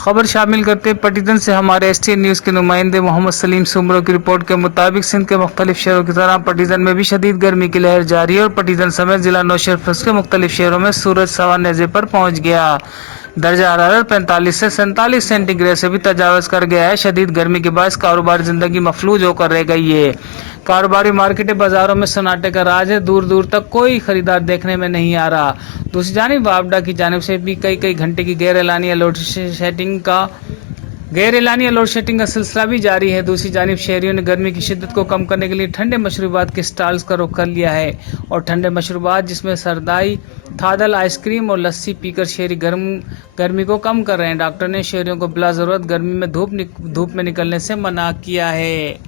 खबर शामिल करते पटीजन से हमारे एसटी न्यूज़ के नुमाइंदे मोहम्मद सलीम सुमरो की रिपोर्ट के मुताबिक सिंध के मुख्तलिफ शहरों की तरह पटीजन में भी शदीद गर्मी की लहर जारी है और पटीजन समेत जिला नौशेरफज के मुख्तलिफ शहरों में सूरज सवा नेज़े पर पहुंच गया। दर्जा हरारत 45 से 47 सेंटीग्रेड से भी तजावज़ कर गया है। शदीद गर्मी के बायस कारोबारी जिंदगी मफलूज होकर रह गई है। कारोबारी मार्केटें बाजारों में सन्नाटे का राज है। दूर दूर तक कोई खरीदार देखने में नहीं आ रहा। दूसरी जानिब वापडा की जानिब से भी कई घंटे की गैर एलानिया लोड शेडिंग का सिलसिला भी जारी है। दूसरी जानिब शहरियों ने गर्मी की शिद्दत को कम करने के लिए ठंडे मशरूबात के स्टॉल्स का रुख कर लिया है और ठंडे मशरूबात जिसमें सरदाई, थादल, आइसक्रीम और लस्सी पीकर शहरी गर्मी को कम कर रहे हैं। डॉक्टर ने शहरियों को बिला ज़रूरत गर्मी में धूप में निकलने से मना किया है।